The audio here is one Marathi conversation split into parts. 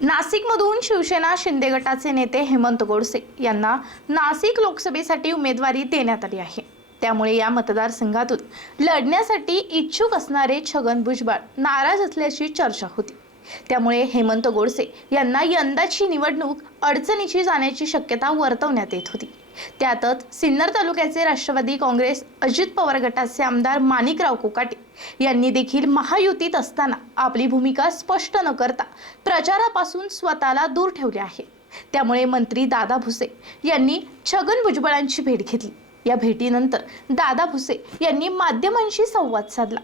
नाशिकमधून शिवसेना शिंदे गटाचे नेते हेमंत गोडसे यांना नाशिक लोकसभेसाठी उमेदवारी देण्यात आली आहे. त्यामुळे या मतदारसंघातून लढण्यासाठी इच्छुक असणारे छगन भुजबळ नाराज असल्याची चर्चा होती. त्यामुळे हेमंत गोडसे यांना यंदाची निवडणूक अडचणीची जाण्याची शक्यता वर्तवण्यात येत होती. त्यातच सिन्नर तालुक्याचे राष्ट्रवादी काँग्रेस अजित पवार गटाचे आमदार माणिकराव कोकाटे यांनी देखील महायुतीत असताना आपली भूमिका स्पष्ट न करता प्रचारापासून स्वतःला दूर ठेवले आहे. त्यामुळे मंत्री दादा भुसे यांनी छगन भुजबळांची भेट घेतली. या भेटीनंतर दादा भुसे यांनी माध्यमांशी संवाद साधला.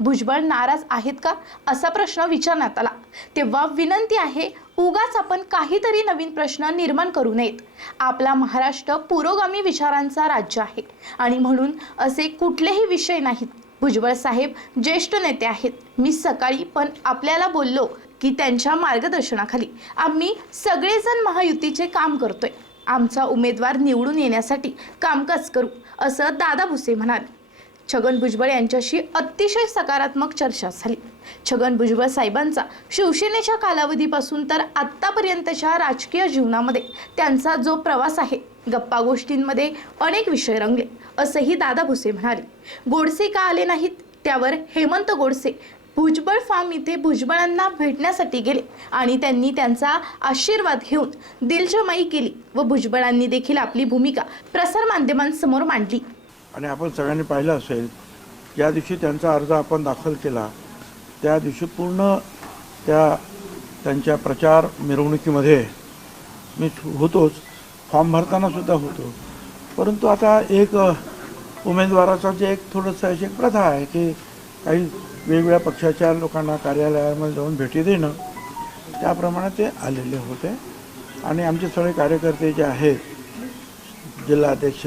भुजबळ नाराज आहेत का? असा प्रश्न विचारण्यात आला. तेव्हा विनंती आहे उगाच आपण काहीतरी नवीन प्रश्न निर्माण करू नयेत. आपला महाराष्ट्र पुरोगामी विचारांचा राज्य आहे. आणि म्हणून असे कुठलेही विषय नाहीत. भुजबळ साहेब ज्येष्ठ नेते आहेत. मी सकाळी पण आपल्याला बोललो की त्यांच्या मार्गदर्शनाखाली आम्ही सगळेजण महायुतीचे काम करतोय. आमचा उमेदवार निवडून येण्यासाठी कामकाज करू असं दादा भुसे म्हणाले. छगन भुजबळ यांच्याशी अतिशय सकारात्मक चर्चा झाली. छगन भुजबळ साहेबांचा शिवसेनेच्या कालावधीपासून तर आत्तापर्यंतच्या राजकीय जीवनामध्ये त्यांचा जो प्रवास आहे गप्पा गोष्टींमध्ये अनेक विषय रंगले असंही दादा भुसे म्हणाले. गोडसे का आले नाहीत? त्यावर हेमंत गोडसे भुजबळ फार्म इथे भुजबळांना भेटण्यासाठी गेले आणि त्यांनी त्यांचा आशीर्वाद घेऊन दिलजमाई केली व भुजबळांनी देखील आपली भूमिका प्रसारमाध्यमांसमोर मांडली. आणि आपण सगळ्यांनी पाहिलं असेल ज्या दिवशी त्यांचा अर्ज आपण दाखल केला त्या दिवशी पूर्ण त्या त्यांच्या प्रचार मिरवणुकीमध्ये मी होतोच फॉर्म भरताना सुद्धा होतो परंतु आता एक उमेदवाराचा जे एक थोडंसं अशी एक प्रथा आहे की काही वेगवेगळ्या पक्षाच्या लोकांना कार्यालयामध्ये जाऊन भेटी देणं त्याप्रमाणे ते आलेले होते. आणि आमचे सगळे कार्यकर्ते जे आहेत जिल्हाध्यक्ष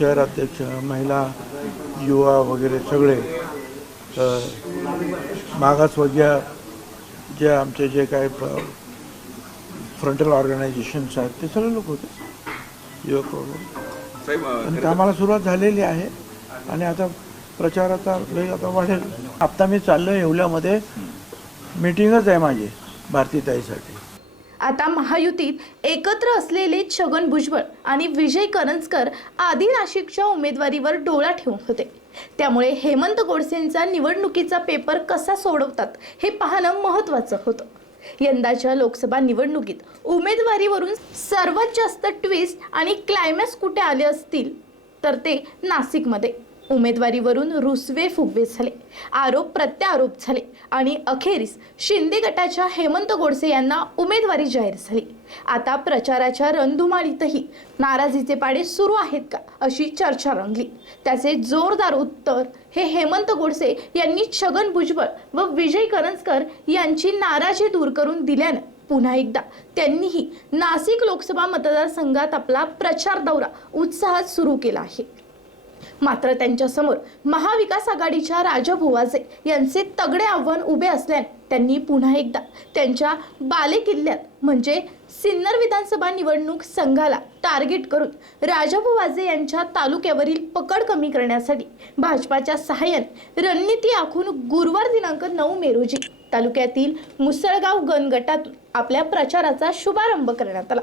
शहराध्यक्ष महिला युवा वगैरे सगळे मागासवर्गीय जे आमचे जे काही फ्रंटल ऑर्गनायझेशन्स आहेत ते सगळे लोक होते. युवक आणि कामाला सुरुवात झालेली आहे. आणि आता प्रचाराचा वेग आता वाढेल. आता मी चाललो येवल्यामध्ये मीटिंगच आहे माझी भारतीताईसाठी आता महायुतीत एकत्र असलेले छगन भुजबळ आणि विजय करंजकर आधी नाशिकच्या उमेदवारीवर डोळा ठेवून होते. त्यामुळे हेमंत गोडसेंचा निवडणुकीचा पेपर कसा सोडवतात हे पाहणं महत्त्वाचं होतं. यंदाच्या लोकसभा निवडणुकीत उमेदवारीवरून सर्वात जास्त ट्विस्ट आणि क्लायमॅक्स कुठे आले असतील? तर ते नाशिकमध्ये. उमेदवारीवरून रुसवे फुगवे झाले. आरोप प्रत्यारोप झाले आणि अखेरीस शिंदे गटाच्या हेमंत गोडसे यांना उमेदवारी जाहीर झाली. आता प्रचाराच्या रणधुमाळीतही नाराजीचे पाडे सुरू आहेत का अशी चर्चा रंगली. त्याचे जोरदार उत्तर हे हेमंत गोडसे यांनी छगन भुजबळ व विजय करंजकर यांची नाराजी दूर करून दिल्यानं पुन्हा एकदा त्यांनीही नाशिक लोकसभा मतदारसंघात आपला प्रचार दौरा उत्साहात सुरू केला आहे. मात्र त्यांच्यासमोर महाविकास आघाडीच्या राजा भुवाजे यांचे तगडे आव्हान उभे असल्याने त्यांनी पुन्हा एकदा त्यांच्या बालेकिल्ल्यात म्हणजे सिन्नर विधानसभा निवडणूक संघाला टार्गेट करून राजाभाऊ वाजे यांच्या तालुक्यावरील पकड कमी करण्यासाठी भाजपाच्या सहाय्याने रणनीती आखून गुरुवार दिनांक नऊ मे रोजी तालुक्यातील मुसळगाव गण गटातून आपल्या प्रचाराचा शुभारंभ करण्यात आला.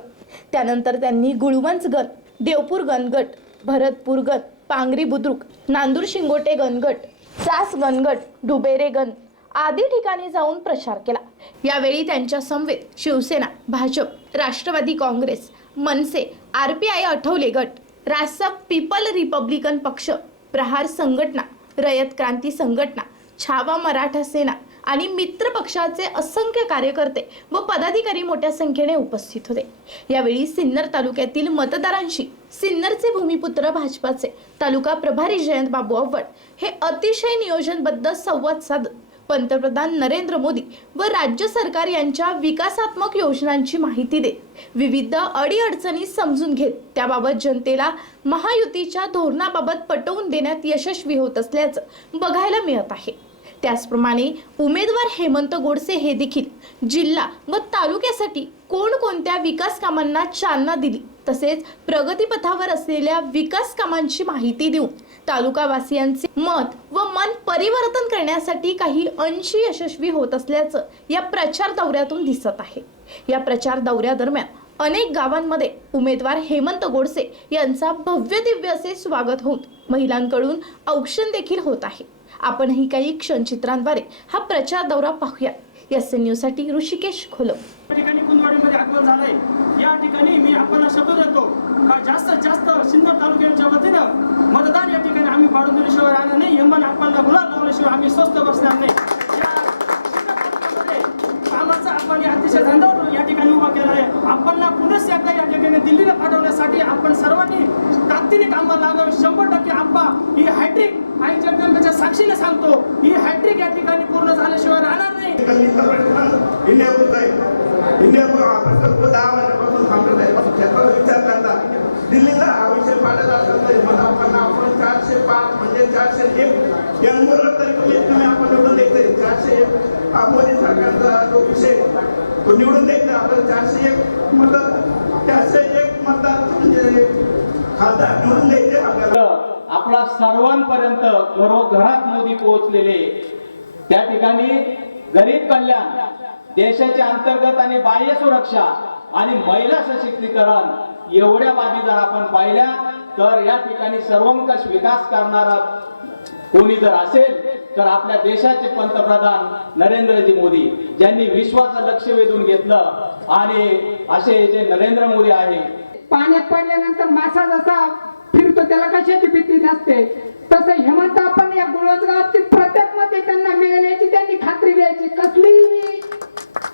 त्यानंतर त्यांनी गुळवंच गण देवपूर गणगट भरतपूर गण पांगरी बुद्रुक नांदूर शिंगोटे गणगट सास गणगट डुबेरे गण आदी ठिकाणी जाऊन प्रचार केला. यावेळी त्यांच्या समवेत Shivsena Bhajap Rashtrawadi Congress Manase R P I Athawale गट रासप पीपल रिपब्लिकन पक्ष प्रहार संघटना रयत क्रांती संघटना छावा मराठा सेना आणि मित्र पक्षाचे असंख्य कार्यकर्ते व पदाधिकारी मोठ्या संख्येने उपस्थित होते. यावेळी सिन्नर तालुक्यातील मतदारांशी सिन्नरचे भूमिपुत्र भाजपाचे तालुका प्रभारी जयंत बाबू आव्हाड हे अतिशय नियोजनबद्ध संवाद साधत पंतप्रधान नरेंद्र मोदी व राज्य सरकार यांच्या विकासात्मक योजनांची माहिती देत विविध अडीअडचणी समजून घेत त्याबाबत जनतेला महायुतीच्या धोरणाबाबत पटवून देण्यात यशस्वी होत असल्याचं बघायला मिळत आहे. त्याचप्रमाणे उमेदवार हेमंत गोडसे हे देखील जिल्हा व तालुक्यासाठी कोणकोणत्या विकास कामांना चालना दिली तसेच प्रगतीपथावर असलेल्या विकास कामांची माहिती देऊन तालुकावासियांचे मत व मन परिवर्तन करण्यासाठी काही अंशी यशस्वी होत असल्याचं या प्रचार दौऱ्यातून दिसत आहे. या प्रचार दौऱ्यादरम्यान अनेक गावांमध्ये उमेदवार हेमंत गोडसे यांचा भव्य दिव्य असे स्वागत होऊन महिलांकडून औक्षण देखील होत आहे. आपणही काही क्षणचित्रांद्वारे हा प्रचार दौरा पाहूया. एस एन न्यूजसाठी ऋषिकेश खोलम. या ठिकाणी कुंदवाडीमध्ये आगमन झालंय. या ठिकाणी मी आपल्याला शपथ देतो का जास्तीत जास्त सिन्नर तालुक्याच्या वतीनं मतदान या ठिकाणी आम्ही पाडून दिल्याशिवाय राहणार नाही. यमन आपल्याला गुलाल लावल्याशिवाय आम्ही स्वस्त बसणार नाही. कामाचा आपण या अतिशय धंदावर या ठिकाणी उभा केला आहे. आपल्याला पुनश्च एकदा या ठिकाणी दिल्लीला पाठवण्यासाठी आपण सर्वांनी ताकदीने कामाला लागावे. शंभर टक्के आप्पा ही हॅट्रिक आणि जगदंबेच्या साक्षीने सांगतो ही हॅट्रिक या ठिकाणी पूर्ण झाल्याशिवाय राहणार नाही. इंडियापूर दहा महिन्यापासून थांबलेला आहे विचार करता दिल्लीला विषय पाडत असत आपण आपण चारशे पाच म्हणजे चारशे एक यांवर तरी कमीत कमी आपण एवढं द्यायचंय चारशे एक मोदी सरकारचा जो विषय तो निवडून द्यायचा. आपण चारशे एक मतदार चारशे एक मतदार म्हणजे खासदार निवडून द्यायचे आपल्याला. आपला सर्वांपर्यंत घरोघरात मोदी पोहोचलेले त्या ठिकाणी गरीब कल्याण देशाच्या अंतर्गत आणि बाह्य सुरक्षा आणि महिला सशक्तीकरण एवढ्या बाबी जर आपण पाहिल्या तर या ठिकाणी सर्वंकष विकास करणारा कोणी जर असेल तर आपल्या देशाचे पंतप्रधान नरेंद्रजी मोदी ज्यांनी विश्वाचं लक्ष वेधून घेतलं आणि असे जे नरेंद्र मोदी आहे पाण्यात पडल्यानंतर मासा जसा फिरतो त्याला कशाची भीती नसते. तसं हेमंत आपण या गुळवत प्रत्येकमध्ये त्यांना मिळण्याची त्यांनी खात्री द्यायची. कसली?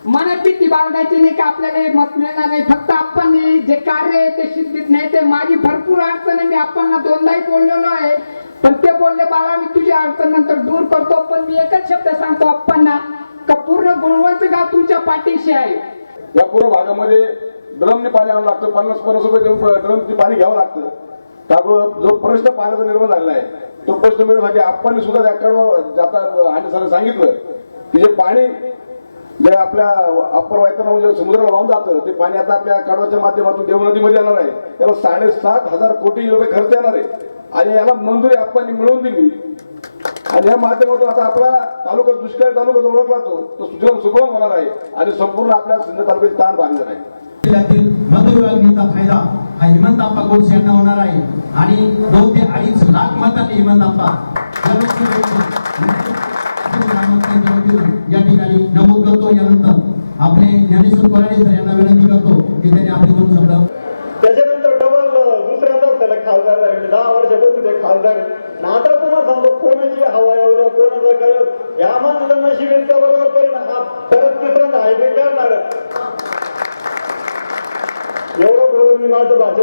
मनात भीती बाळगायची नाही की? आपल्याला हे मत मिळणार नाही. फक्त आपण जे कार्य आहे ते सिद्धीत नाही. ते माझी भरपूर अडचण आहे. मी आपण दोनदाही बोललेलो आहे. पण ते बोलले बाळा मी तुझी अडचण नंतर दूर करतो पण मी एकच शब्द सांगतो अप्पांना का पूर्ण गुणवंत गाव तुमच्या पाठीशी आहे. या पूर्व भागामध्ये ड्रमने पाणी आणावं लागतं पन्नास पन्नास रुपये देऊन ड्रमचे पाणी घ्यावं लागतं. त्यामुळं जो प्रश्न पाण्याचा निर्माण झालेला आहे तो प्रश्न मिळवण्यासाठी आपण सुद्धा त्याकडं जाता आणि सर सांगितलं की जे पाणी जे आपल्या अप्पर वायताना म्हणजे समुद्राला वाहून जातं ते पाणी आता आपल्या कडवाच्या माध्यमातून देव नदीमध्ये येणार आहे. त्याला साडेसात हजार कोटी रुपये खर्च येणार आहे. आणि याला मंजुरी आपण मिळवून दिली. आणि या माध्यमातून आता आपला तालुका दुष्काळ तालुका ओळखला तो तो सुजलाम सुगम होणार आहे. आणि संपूर्ण आपल्या सिंध तालुक्याचे ताण भागणार आहे. जिल्ह्यातील मतविभागणीचा फायदा हा हेमंत आप्पा गोडसे यांना होणार आहे. आणि दोन ते अडीच लाख मतांनी हेमंत आप्पा या ठिकाणी नमूद करतो. यानंतर आपले ज्ञानेश्वर पराडे सर यांना विनंती करतो की त्यांनी आपले दोन शब्द त्याच्यानंतर डबल दुसऱ्यांदा त्याला खासदार झाले दहा वर्षापासून ते खासदार आहे. आणि आता तुम्हाला सांगतो कोणाची हवा येऊ द्या कोणाचं काय येऊ द्या. या माणसांना शिबिरचा बरोबर परिणाम हा परत तिसऱ्यांदा हायब्रिड करणार एवढं बोलून मी माझं भाषण संपवतो जय जय महाराज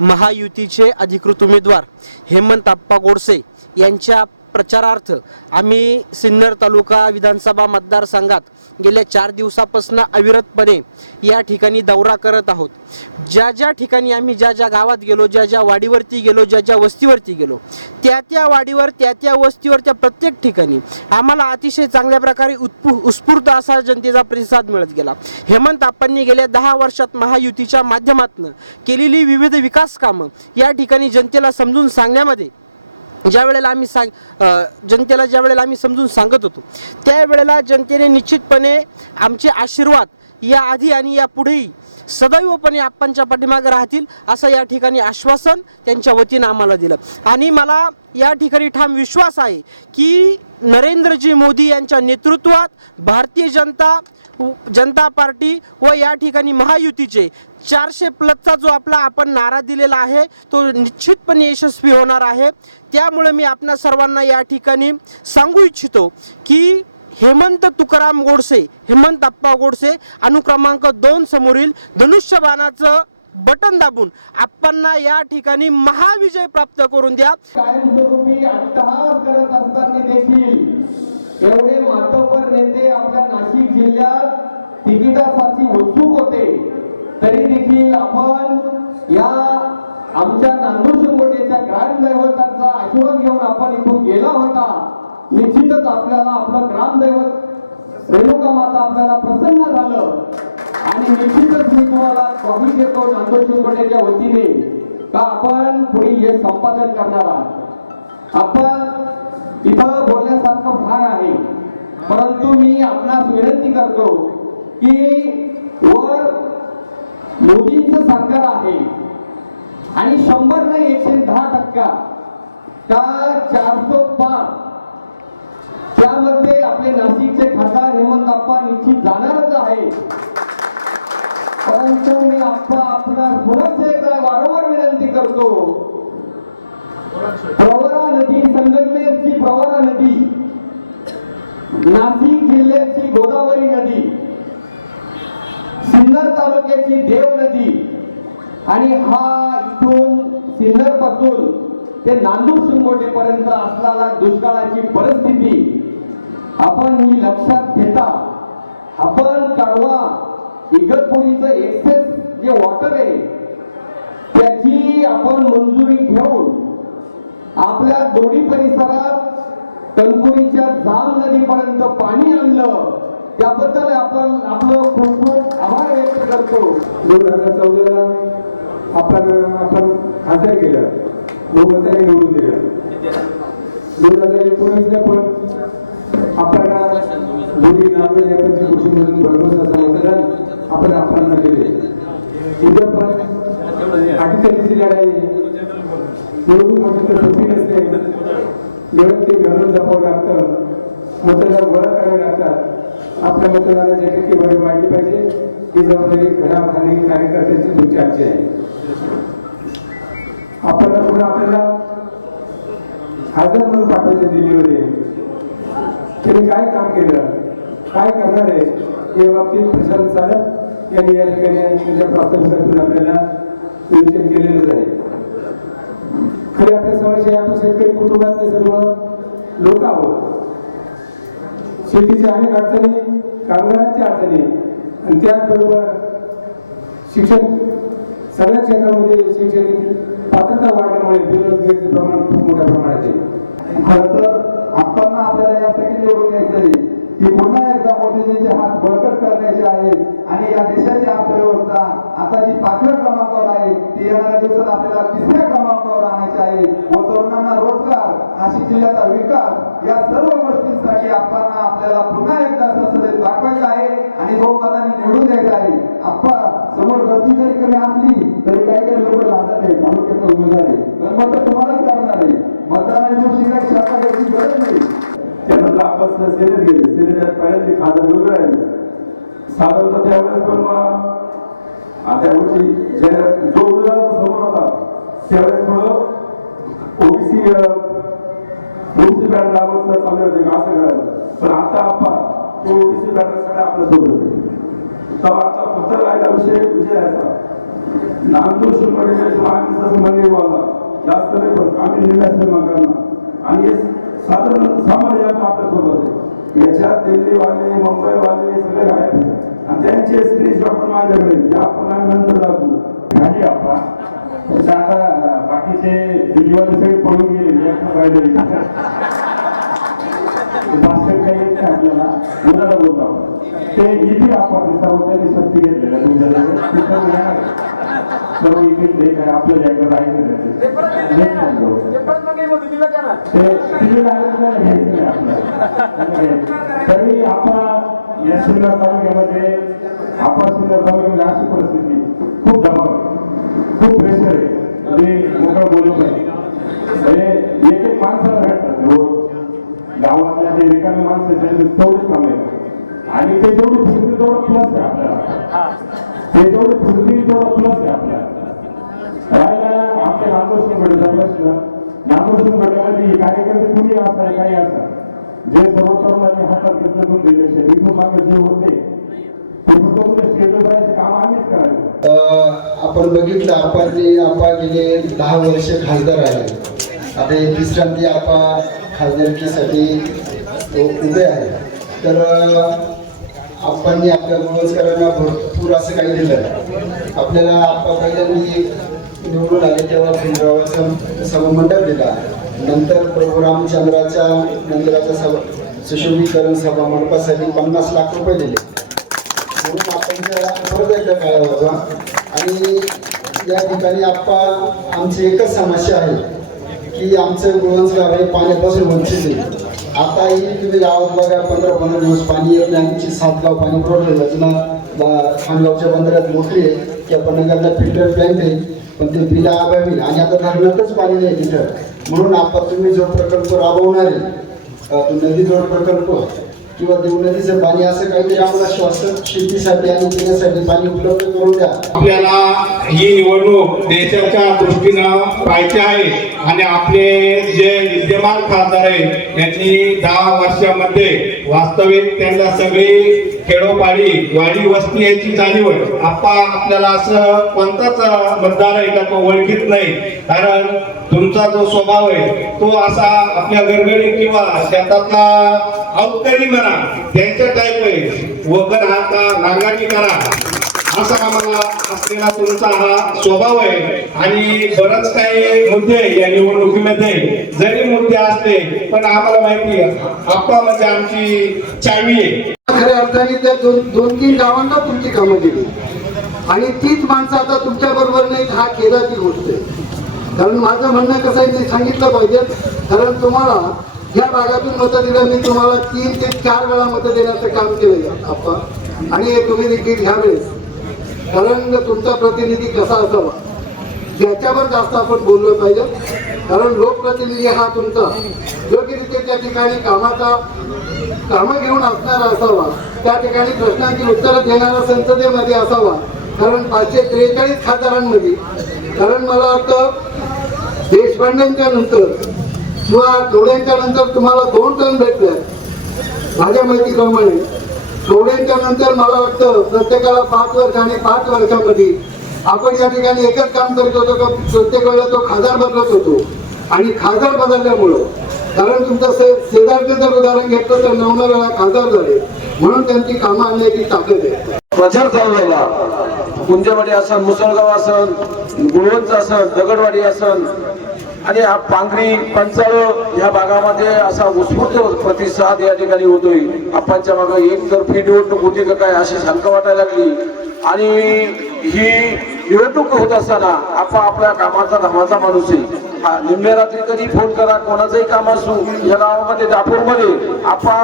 महायुतीचे अधिकृत उमेदवार हेमंत आप्पा गोडसे यांच्या प्रचारार्थ आम्ही सिन्नर तालुका विधानसभा मतदारसंघात गेल्या चार दिवसापासून अविरतपणे या ठिकाणी दौरा करत आहोत. ज्या ज्या ठिकाणी आम्ही ज्या ज्या गावात गेलो ज्या ज्या वाडीवरती गेलो ज्या ज्या वस्तीवरती गेलो त्या त्या वाडीवर त्या त्या वस्तीवर त्या प्रत्येक ठिकाणी आम्हाला अतिशय चांगल्या प्रकारे उत्पु उत्स्फूर्त असा जनतेचा प्रतिसाद मिळत गेला. हेमंत आप्पांनी गेल्या दहा वर्षात महायुतीच्या माध्यमातून केलेली विविध विकास कामं या ठिकाणी जनतेला समजून सांगण्यामध्ये ज्या वेळेला आम्ही सांग जनतेला ज्या वेळेला आम्ही समजून सांगत होतो त्यावेळेला जनतेने निश्चितपणे आमचे आशीर्वाद या आधी आणि या पुढेही सदैवपणे आप्पांच्या पाठीमागे राहतील असं या ठिकाणी आश्वासन त्यांच्या वतीनं आम्हाला दिलं. आणि मला या ठिकाणी ठाम विश्वास आहे की नरेंद्रजी मोदी यांच्या नेतृत्वात भारतीय जनता जनता पार्टी व या ठिकाणी महायुतीचे चारशे प्लसचा जो आपला आपण नारा दिलेला आहे तो निश्चितपणे यशस्वी होणार आहे. त्यामुळे मी आपल्या सर्वांना या ठिकाणी सांगू इच्छितो की हेमंत तुकाराम गोडसे हेमंत अप्पा गोडसे अनुक्रमांक दोन समोरील धनुष्यबाणाचं बटन दाबून आपण या ठिकाणी महाविजय प्राप्त करून द्या. एवढे मातब्बर नेते आपल्या नाशिक जिल्ह्यात तिकिटासाठी उत्सुक होते. तरी देखील आपण या आमच्या नांदूर शिंगोटेच्या ग्रामदैवतांचा आशीर्वाद घेऊन आपण इथून गेला होता. निश्चितच आपल्याला आपलं ग्रामदैवत रेणुका माता आपल्याला प्रसन्न झालं. आणि निश्चितच मी तुम्हाला स्वामी देतो नांदूर शिंगोटेच्या वतीने. का आपण पुढे हे संपादन करणार आहात? आपण इथं बोलण्यासारखं फार आहे. परंतु मी आपणास विनंती करतो की वर मोदींचं सरकार आहे आणि शंभर नाही एकशे दहा टक्का का चारशे पाच? त्यामध्ये आपले नाशिकचे खासदार हेमंत आप्पा निश्चित जाणारच आहे. परंतु मी आप्पा आपणास पुनश्च एकदा वारंवार विनंती करतो प्रवरा नदी संगमनेरची प्रवरा नदी. नाशिक जिल्ह्याची गोदावरी नदी. सिन्नर तालुक्याची देव नदी. आणि हा इथून सिन्नरपासून ते नांदूर शिंगोटे पर्यंत असलेला दुष्काळाची परिस्थिती आपण ही लक्षात घेता. आपण कळवा इगतपुरीचं एक्सेस जे वॉटर आहे त्याची आपण मंजुरी आपल्या दोन्ही परिसरात तनपुरीच्या जाम नदीपर्यंत पाणी आणलं. त्याबद्दल आपण आपलं खूप खूप आभार व्यक्त करतो. दोन हजार चौदाला आपण आपण खासदार केलं. बहुमताने निवडून दिलं. दोन हजार एकोणीसला पण आपण दोन्ही नामं या पंचकृषीमधून भरघोस असं मतदान आपण आपण केले उद्या पण अठ्ठेचाळीसची लढाई निवडणूक मोठी तर सोपी नसते निवडणूक ते घरून जपावं लागतं. मतदार गोळा करावे लागतात. आपल्या मतदानाची टक्केवारी वाढली पाहिजे ही जबाबदारी घराखाली कार्यकर्त्यांची तुमची आमची आहे. आपण पुढे आपल्याला खासदार म्हणून पाठवायचे दिल्लीमध्ये? त्यांनी काय काम केलं? काय करणार आहे? या बाबतीत प्रशांत साधक यांनी या ठिकाणी त्यांच्या प्रास्ताविकातून आपल्याला नियोजन केलेलंच आहे. खरे आपल्या समस्या आपण शेतकरी कुटुंबातले सर्व लोक आहोत. शेतीच्या अनेक अडचणी कामगारांच्या अडचणी आणि त्याचबरोबर शिक्षण सगळ्या क्षेत्रामध्ये शैक्षणिक पात्रता वाढल्यामुळे बेरोजगारीचं प्रमाण खूप मोठ्या प्रमाणात आहे खर तर आपण आपल्याला यासाठी निवडून द्यायचंय की पुन्हा एकदा मोदीजींचे हात बळकट करण्याचे आहेत आणि या देशाची अर्थव्यवस्था आता जी पाचव्या क्रमांकावर आहे ती येणाऱ्या दिवसात आपल्याला तिसऱ्या क्रमांकावर आणायची आहे व तरुणांना रोजगार नाशिक जिल्ह्याचा विकास या सर्व गोष्टींसाठी आपण आपल्याला पुन्हा एकदा संसदेत दाखवायचं आहे आणि बहुमताने निवडून द्यायचं आहे. आपण समोर गर्दी जरी कमी असली तरी काही काही लोक राहतात आहे. तालुक्याचा उमेदवार आहे. पण मत तुम्हालाच करणार आहे. मतदानाच्या दिवशी काही शाखा द्यायची गरज नाही. त्यानंतर आपण सेनेत गेले. सेनेत पहिल्यांदा खासदार वेगळं आहे साधारणतः त्यावेळेस पण मग आता या गोष्टी जो उमेदवार समोर होता त्यावेळेस थोडं ओबीसी ओबीसी लागत चालले होते का असं करायचं पण आता आपण तो ओबीसी बँड सगळं आपल्यासोबत आहे. तर आता फक्त राहिला विषय विजयाचा नामदूर शिवकडे आम्ही जसं मंदिर वाला जास्त नाही पण आम्ही निर्णय करणार. आणि हे साधारण सामान्य जनता आपल्यासोबत आहे. याच्यात दिल्लीवाले मुंबईवाले सगळे गायब आहेत. आणि त्यांचे स्क्रीनशॉट पण माझ्याकडे ते आपण आम्ही नंतर दाखवू. झाली आपण आता बाकीचे दिल्लीवाले सगळे पळून गेले. एकटा राहिले भाषण काही येत आपल्याला? मुलाला बोलतो ते येतील आपण त्यांनी शक्ती घेतलेल्या तुमच्याकडे. सर्व ते काय आपलं जे ऐकत ऐकलं ते हेच समजावं. ते दिल्लीला आलेलं नाही घ्यायचं नाही आपल्याला. नाही घ्यायचं. तरी आपण या सिन्नर तालुक्यामध्ये आपण सिन्नर तालुक्यामध्ये अशी परिस्थिती खूप दबाव खूप प्रेशर आहे. म्हणजे मोकळं बोलू पाहिजे म्हणजे एक एक माणसाला भेटतात. रोज गावातल्या जे रिकामी माणसं आहेत त्यांचे तेवढेच काम आहेत आणि ते जेवढी फिरतील तेवढं प्लस आहे आपल्याला. ते जेवढे फिरतील तेवढं प्लस आहे आपल्याला. राहिला आमच्या नागपूरसिंगकडचा प्रश्न नागपूरसिंगकडे कार्यकर्ते कुणी असा काही असा जे सर्व तरुणांनी हातात घेतलं दिले इथून मागे जे होते आपण बघितलं आपण ते आपा गेले दहा वर्ष खासदार आहे आता हे तिसऱ्यांदी आपा खासदारकीसाठी उभे आहे. तर आपण आपल्या गुणवत्करांना भरपूर असं काही दिलं आपल्याला आप्पा पहिल्यांदा म्हणजे निवडून आले तेव्हा भिंडरावाचा सभामंडप दिला. नंतर प्रभू रामचंद्राच्या मंदिराच्या सभा सुशोभीकरण सभा मंडपासाठी पन्नास लाख रुपये दिले. म्हणून आपण त्याला परत एकदा होता आणि या ठिकाणी आप्पा आमची एकच समस्या आहे की आमचं गुळवंच गाव हे पाण्यापासून वंचित आहे. आताही तुम्ही गावात बघा पंधरा पंधरा दिवस पाणी येत नाही. आमची सातगाव पाणी पुरवठा योजना बा- खानगावच्या बंदरात मोठी आहे. की आपण फिल्टर प्लॅन्ट आहे. पण ते बिला अभावी आणि आता धरणातच पाणी नाही तिथं. म्हणून आपण तुम्ही जो प्रकल्प राबवणार आहे नदी जोड प्रकल्प किंवा देऊ नदीचं पाणी असं काहीतरी आम्हाला श्वासन शेतीसाठी आणि पिण्यासाठी पाणी उपलब्ध करून द्या. आपल्याला ही निवडणूक देशाच्या दृष्टीनं पाहायची आहे आणि आपले जे विद्यमान खासदार आहेत त्यांनी दहा वर्षामध्ये वास्तविक त्यांना सगळी खेडोपाडी वाडी वस्ती याची जाणीव आहे आपा आपल्याला असं कोणताच मतदार आहे का तो ओळखीत नाही. कारण तुमचा जो स्वभाव आहे तो असा आपल्या गरगडी किंवा शेतातला अवतरी म्हणा त्यांच्या टाईप आहे. वगर हाता नांगाटी करा. असा आम्हाला असलेला तुमचा हा स्वभाव आहे. आणि बरंच काही मुद्दे या निवडणुकीमध्ये. जरी मुद्दे असले पण आम्हाला माहिती आहे आप्पा म्हणजे आमची चावी आहे. खऱ्या अर्थाने त्या दोन दोन तीन गावांना तुमची कामं दिली. आणि तीच माणसं आता तुमच्या बरोबर नाहीत हा खेदाची गोष्ट आहे. कारण माझं म्हणणं कसं आहे ते सांगितलं पाहिजे. कारण तुम्हाला या भागातून मतं दिलं मी तुम्हाला तीन ते चार वेळा मतं देण्याचं काम केलं आपण आणि हे तुम्ही देखील ह्यावेळेस. कारण तुमचा प्रतिनिधी कसा असावा? याच्यावर जास्त आपण बोललो पाहिजे. कारण लोकप्रतिनिधी हा तुमचा. योग्यरित्या त्या ठिकाणी कामाचा कामं घेऊन असणारा असावा. त्या ठिकाणी प्रश्नांची उत्तरं देणारा संसदेमध्ये असावा. कारण पाचशे त्रेचाळीस खासदारांमध्ये. कारण मला वाटतं देशपांड्यांच्या नंतर किंवा थोड्यांच्या नंतर तुम्हाला दोन टन भेटले माझ्या माहितीप्रमाणे. थोड्यांच्या नंतर मला वाटतं प्रत्येकाला पाच वर्ष आणि पाच वर्षामध्ये आपण या ठिकाणी एकच काम करत होतो का प्रत्येक वेळेला तो खासदार बदलत होतो. आणि खासदार बदलल्यामुळं कारण तुमचं से शेजारचं जर उदाहरण घेतलं तर नऊ वेळा खासदार झाले. म्हणून त्यांची कामं आणण्याची ताकद आहे. प्रचार चालू झाला कुंजवाडी असन मुसळगाव असन गुळवंच असन दगडवाडी असन आणि हा पांगरी पंचाळ या भागामध्ये असा उत्स्फूर्त प्रतिसाद या ठिकाणी होतोय. आपांच्या मागे एक तर फी निवडणूक होती का काय अशी शंका वाटायला लागली. आणि ही निवडणूक होत असताना आपण आपल्या कामाचा धमाचा माणूस आहे. हा निम्म्या रात्री कधी फोन करा कोणाचंही काम असू या गावामध्ये दापूरमध्ये आपा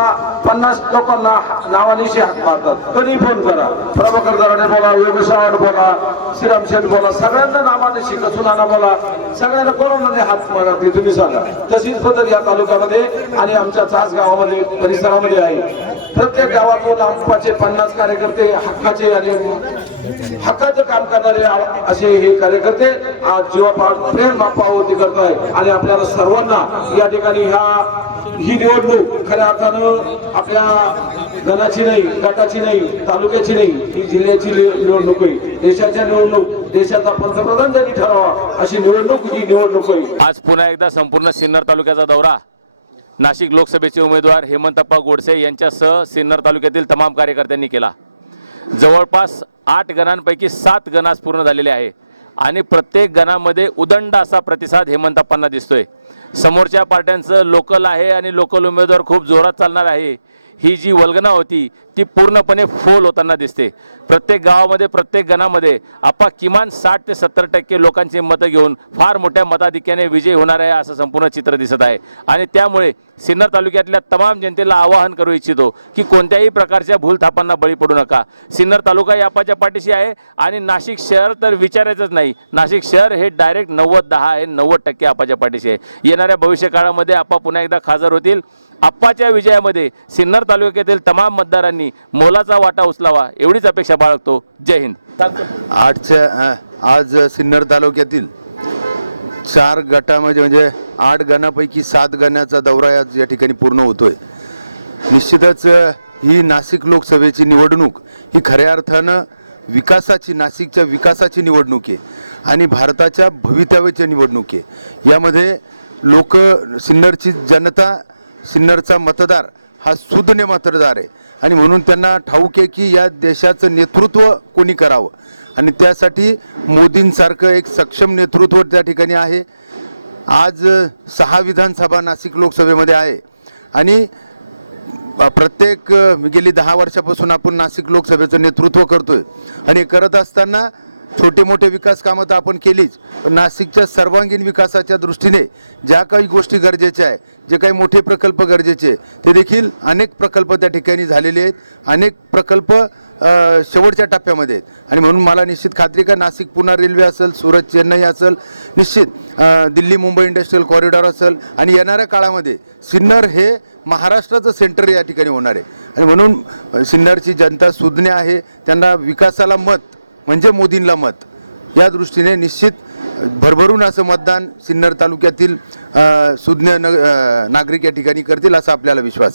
पन्नास लोकांना नावानिशी हात मारतात. कधी फोन करा. प्रभाकर दराडे बोला योगेश बोला श्रीराम शेठ बोला सगळ्यांना नावानिशी आणा बोला. सगळ्यांना कोरोनाने हात मारा तुम्ही सांगा. तशीच पद्धत या तालुक्यामध्ये आणि आमच्या चास गावामध्ये परिसरामध्ये आहे. प्रत्येक गावातून आमपाचे पन्नास कार्यकर्ते हक्काचे आणि हक्काचं काम करणारे असे हे कार्यकर्ते आज जीवापाड प्रेम पावती करताय. आणि आपल्याला सर्वांना या ठिकाणी ह्या ही निवडणूक खऱ्या अर्थानं आपल्या गणाची नाही गटाची नाही तालुक्याची नाही ही जिल्ह्याची नि- निवडणूक आहे देशाच्या निवडणूक देशाचा पंतप्रधान ज्यांनी ठरावा अशी निवडणूक ही निवडणूक आहे आज पुन्हा एकदा संपूर्ण सिन्नर तालुक्याचा दौरा. नाशिक लोकसभेचे उमेदवार हेमंतप्पा गोडसे यांच्यासह सिन्नर तालुक्यातील तमाम कार्यकर्त्यांनी केला. जवळपास आठ गणांपैकी सात गणास पूर्ण झालेले आहे. आणि प्रत्येक गणामध्ये उदंड असा प्रतिसाद हेमंतप्पांना दिसतोय. समोरच्या पार्ट्यांचं लोकल आहे आणि लोकल उमेदवार खूप जोरात चालणार आहे. ही जी वल्गना होती ती पूर्णपणे फोल होताना दिसते. प्रत्येक गावामध्ये प्रत्येक गणामध्ये आपा किमान साठ ते सत्तर टक्के लोकांची मतं घेऊन फार मोठ्या मताधिक्याने विजय होणार आहे असं संपूर्ण चित्र दिसत आहे. आणि त्यामुळे सिन्नर तालुक्यातल्या तमाम जनतेला आवाहन करू इच्छितो की कोणत्याही प्रकारच्या भूलथापांना बळी पडू नका. सिन्नर तालुका यापाच्या पाठीशी आहे आणि नाशिक शहर तर विचारायचंच नाही. नाशिक शहर हे डायरेक्ट नव्वद दहा हे नव्वद टक्के आपाच्या पाठीशी आहे. येणाऱ्या भविष्य काळामध्ये आपा पुन्हा एकदा खासदार होतील. आप्पाच्या विजयामध्ये सिन्नर तालुक्यातील तमाम मतदारांनी मोलाचा वाटा उचलावा एवढीच अपेक्षा बाळगतो. जय हिंद. आठच्या आज सिन्नर तालुक्यातील चार गटामध्ये म्हणजे आठ गणापैकी सात गणाचा दौरा आज या ठिकाणी पूर्ण होतोय. निश्चितच ही नाशिक लोकसभेची निवडणूक ही खऱ्या अर्थानं विकासाची नाशिकच्या विकासाची निवडणूक आहे आणि भारताच्या भवितव्याची निवडणूक आहे. यामध्ये लोक सिन्नरची जनता सिन्नरचा मतदार हा सुज्ञ मतदार आहे. आणि म्हणून त्यांना ठाऊक आहे की या देशाचं नेतृत्व कोणी करावं? आणि त्यासाठी मोदींसारखं एक सक्षम नेतृत्व त्या ठिकाणी आहे. आज सहा विधानसभा नाशिक लोकसभेमध्ये आहे. आणि प्रत्येक गेली दहा वर्षापासून आपण नाशिक लोकसभेचं नेतृत्व करतोय. आणि करत असताना छोटे मोठे विकास कामं तर आपण केलीच. पण नाशिकच्या सर्वांगीण विकासाच्या दृष्टीने ज्या काही गोष्टी गरजेच्या आहे जे काही मोठे प्रकल्प गरजेचे ते देखील अनेक प्रकल्प त्या ठिकाणी झालेले आहेत. अनेक प्रकल्प शेवटच्या टप्प्यामध्ये आहेत. आणि म्हणून मला निश्चित खात्री का नाशिक पुणे रेल्वे असेल सुरत चेन्नई असेल निश्चित दिल्ली मुंबई इंडस्ट्रियल कॉरिडॉर असेल आणि येणाऱ्या काळामध्ये सिन्नर हे महाराष्ट्राचं सेंटर या ठिकाणी होणार आहे. आणि म्हणून सिन्नरची जनता सुज्ञ आहे त्यांना विकासाला मत म्हणजे मोदींना मत या दृष्टीने निश्चित भरभरून असं मतदान सिन्नर तालुक्यातील सुज्ञ न- नागरिक या ठिकाणी करतील असा आपल्याला विश्वास आहे.